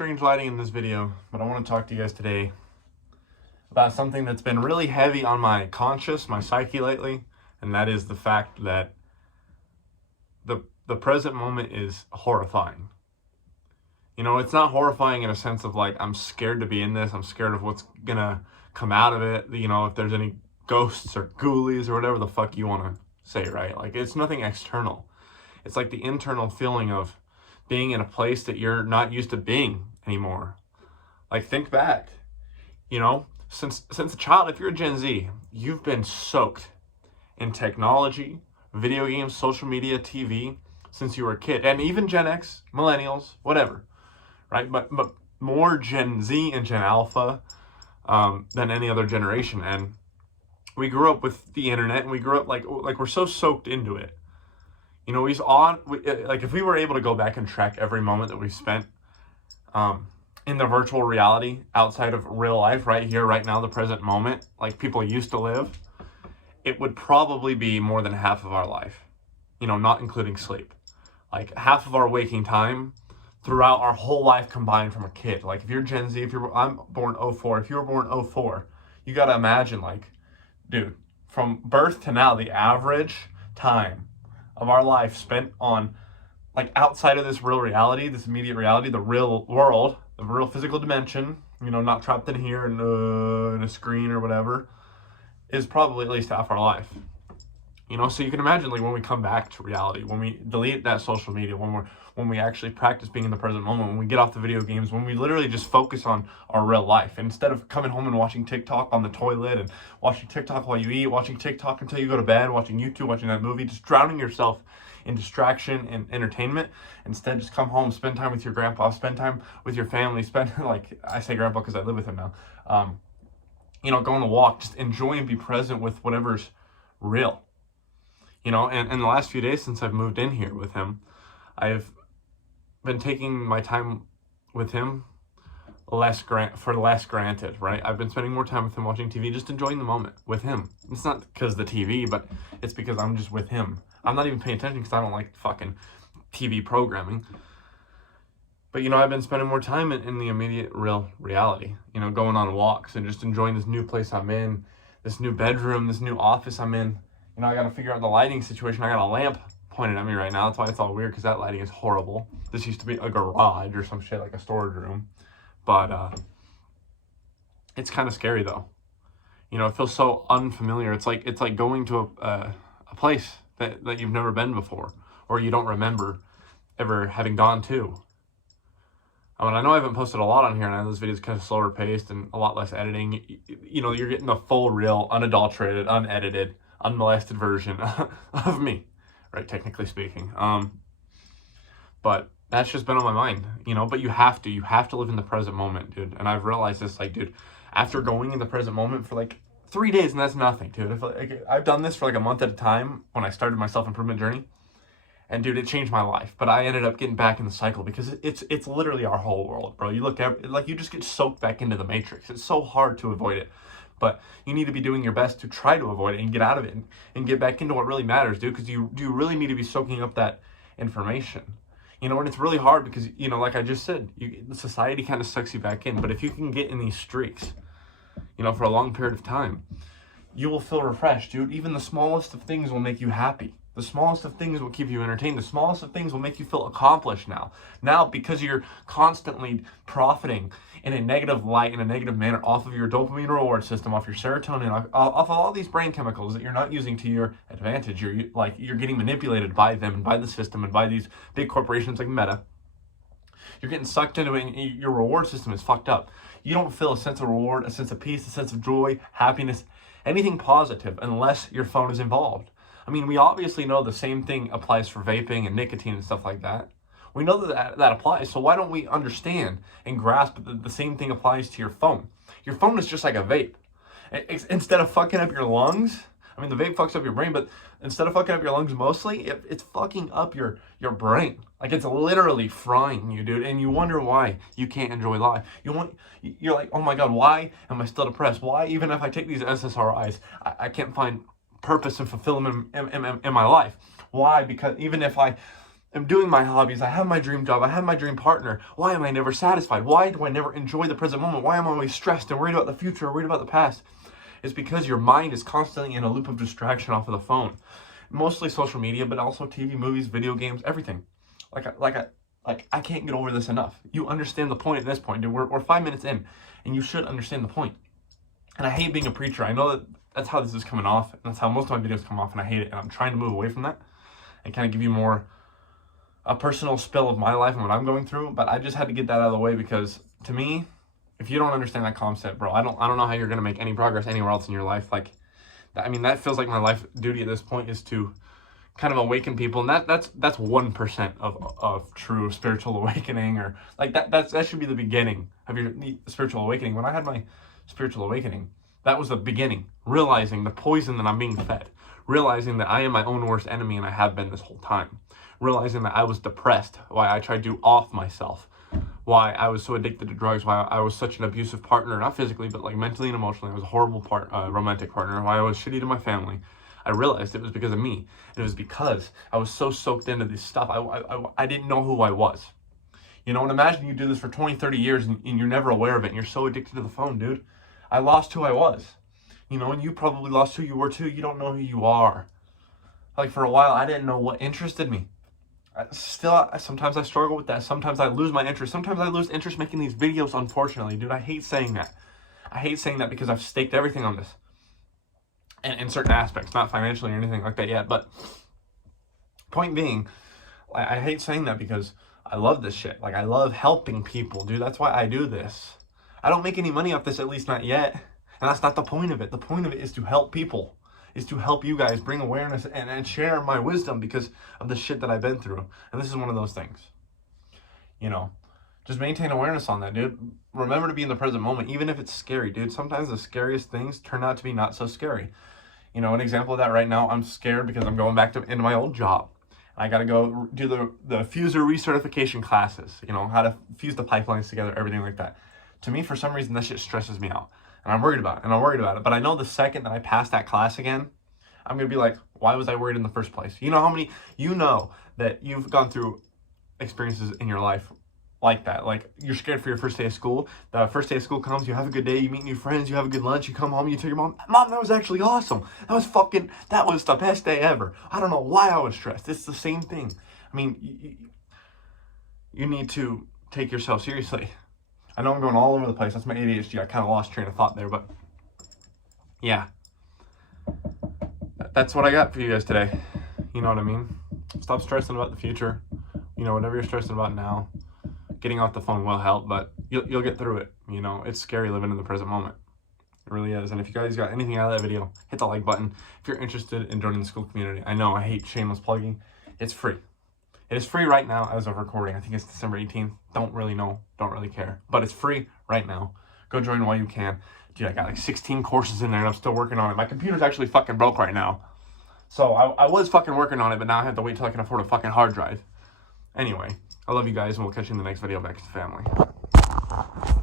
strange lighting in this video, but I want to talk to you guys today about something that's been really heavy on my conscious, my psyche lately, and that is the fact that the present moment is horrifying. You know, it's not horrifying in a sense of like, I'm scared to be in this, I'm scared of what's gonna come out of it, you know, if there's any ghosts or ghoulies or whatever the fuck you want to say, right? Like, it's nothing external. It's like the internal feeling of being in a place that you're not used to being anymore. Like, think back, you know, since a child, if you're a Gen Z, you've been soaked in technology, video games, social media, TV, since you were a kid. And even Gen X, millennials, whatever, right? But more Gen Z and Gen Alpha than any other generation. And we grew up with the internet, and we grew up like we're so soaked into it. You know, like if we were able to go back and track every moment that we spent in the virtual reality outside of real life, right here, right now, the present moment, like people used to live, it would probably be more than half of our life, you know, not including sleep. Like half of our waking time throughout our whole life combined from a kid. Like if you're Gen Z, I'm born 04, if you were born 04, you got to imagine, like, dude, from birth to now, the average time of our life spent on, like, outside of this real reality, this immediate reality, the real world, the real physical dimension, you know, not trapped in here in a screen or whatever, is probably at least half our life. You know, so you can imagine, like, when we come back to reality, when we delete that social media, when we actually practice being in the present moment, when we get off the video games, when we literally just focus on our real life, instead of coming home and watching TikTok on the toilet and watching TikTok while you eat, watching TikTok until you go to bed, watching YouTube, watching that movie, just drowning yourself in distraction and entertainment. Instead, just come home, spend time with your grandpa, spend time with your family, like, I say grandpa because I live with him now, you know, go on a walk, just enjoy and be present with whatever's real. You know, and in the last few days since I've moved in here with him, I've been taking my time with him less granted, right? I've been spending more time with him watching TV, just enjoying the moment with him. It's not because of the TV, but it's because I'm just with him. I'm not even paying attention because I don't like fucking TV programming. But, you know, I've been spending more time in the immediate real reality, you know, going on walks and just enjoying this new place I'm in, this new bedroom, this new office I'm in. You know, I got to figure out the lighting situation. I got a lamp pointed at me right now. That's why it's all weird, because that lighting is horrible. This used to be a garage or some shit, like a storage room. But it's kind of scary, though. You know, it feels so unfamiliar. It's like going to a place that you've never been before, or you don't remember ever having gone to. I mean, I know I haven't posted a lot on here, and I know this video is kind of slower paced and a lot less editing. You know, you're getting the full, real, unadulterated, unedited, unmolested version of me, right, technically speaking. But that's just been on my mind, you know. But you have to live in the present moment, dude. And I've realized this, like, dude, after going in the present moment for like 3 days, and that's nothing, dude. I've done this for like a month at a time when I started my self-improvement journey, and dude, it changed my life. But I ended up getting back in the cycle because it's literally our whole world, bro. You look at, like, you just get soaked back into the matrix. It's so hard to avoid it. But you need to be doing your best to try to avoid it and get out of it and get back into what really matters, dude, because you really need to be soaking up that information. You know, and it's really hard because, you know, like I just said, society kind of sucks you back in. But if you can get in these streaks, you know, for a long period of time, you will feel refreshed, dude. Even the smallest of things will make you happy. The smallest of things will keep you entertained. The smallest of things will make you feel accomplished now. Now, because you're constantly profiting in a negative light, in a negative manner, off of your dopamine reward system, off your serotonin, off of all these brain chemicals that you're not using to your advantage. You're getting manipulated by them and by the system and by these big corporations like Meta. You're getting sucked into it, and your reward system is fucked up. You don't feel a sense of reward, a sense of peace, a sense of joy, happiness, anything positive unless your phone is involved. I mean, we obviously know the same thing applies for vaping and nicotine and stuff like that. We know that applies, so why don't we understand and grasp that the same thing applies to your phone? Your phone is just like a vape. Instead of fucking up your lungs, I mean, the vape fucks up your brain, but instead of fucking up your lungs mostly, it's fucking up your brain. Like, it's literally frying you, dude, and you wonder why you can't enjoy life. You're like, oh my God, why am I still depressed? Why, even if I take these SSRIs, I can't find purpose and fulfillment in my life? Why? Because even if I am doing my hobbies, I have my dream job, I have my dream partner, why am I never satisfied? Why do I never enjoy the present moment? Why am I always stressed and worried about the future or worried about the past? It's because your mind is constantly in a loop of distraction off of the phone. Mostly social media, but also TV, movies, video games, everything. I can't get over this enough. You understand the point at this point, dude. We're 5 minutes in, and you should understand the point. And I hate being a preacher. I know that that's how this is coming off, and that's how most of my videos come off, and I hate it. And I'm trying to move away from that and kind of give you more a personal spill of my life and what I'm going through. But I just had to get that out of the way, because to me, if you don't understand that concept, bro, I don't know how you're gonna make any progress anywhere else in your life. Like, I mean, that feels like my life duty at this point, is to kind of awaken people, and that's 1% of true spiritual awakening, or like that should be the beginning of your spiritual awakening. When I had my spiritual awakening, that was the beginning, realizing the poison that I'm being fed, realizing that I am my own worst enemy, and I have been this whole time, realizing that I was depressed, why I tried to off myself, why I was so addicted to drugs, why I was such an abusive partner, not physically, but like mentally and emotionally. I was a horrible romantic partner, why I was shitty to my family. I realized it was because of me. And it was because I was so soaked into this stuff. I didn't know who I was. You know, and imagine you do this for 20, 30 years and you're never aware of it, and you're so addicted to the phone, dude. I lost who I was. You know, and you probably lost who you were too. You don't know who you are. Like, for a while, I didn't know what interested me. Sometimes I struggle with that. Sometimes I lose my interest. Sometimes I lose interest making these videos, unfortunately. Dude, I hate saying that. I hate saying that because I've staked everything on this. And in certain aspects, not financially or anything like that yet. But point being, I hate saying that because I love this shit. Like, I love helping people, dude. That's why I do this. I don't make any money off this, at least not yet. And that's not the point of it. The point of it is to help people. Is to help you guys bring awareness and share my wisdom because of the shit that I've been through. And this is one of those things. You know, just maintain awareness on that, dude. Remember to be in the present moment, even if it's scary, dude. Sometimes the scariest things turn out to be not so scary. You know, an example of that right now, I'm scared because I'm going back into my old job. I got to go do the fuser recertification classes, you know, how to fuse the pipelines together, everything like that. To me, for some reason, that shit stresses me out. And I'm worried about it. But I know the second that I pass that class again, I'm going to be like, why was I worried in the first place? You know that you've gone through experiences in your life like that. Like, you're scared for your first day of school. The first day of school comes, you have a good day, you meet new friends, you have a good lunch, you come home, you tell your mom, that was actually awesome. That was the best day ever. I don't know why I was stressed. It's the same thing. I mean, you need to take yourself seriously. I know I'm going all over the place. That's my ADHD. I kind of lost train of thought there, but yeah. That's what I got for you guys today. You know what I mean? Stop stressing about the future. You know, whatever you're stressing about now, getting off the phone will help, but you'll get through it. You know, it's scary living in the present moment. It really is. And if you guys got anything out of that video, hit the like button. If you're interested in joining the school community, I know I hate shameless plugging. It's free. It is free right now as of recording. I think it's December 18th. Don't really know. Don't really care. But it's free right now. Go join while you can. Dude, I got like 16 courses in there and I'm still working on it. My computer's actually fucking broke right now. So I was fucking working on it, but now I have to wait till I can afford a fucking hard drive. Anyway, I love you guys, and we'll catch you in the next video. Back to the family.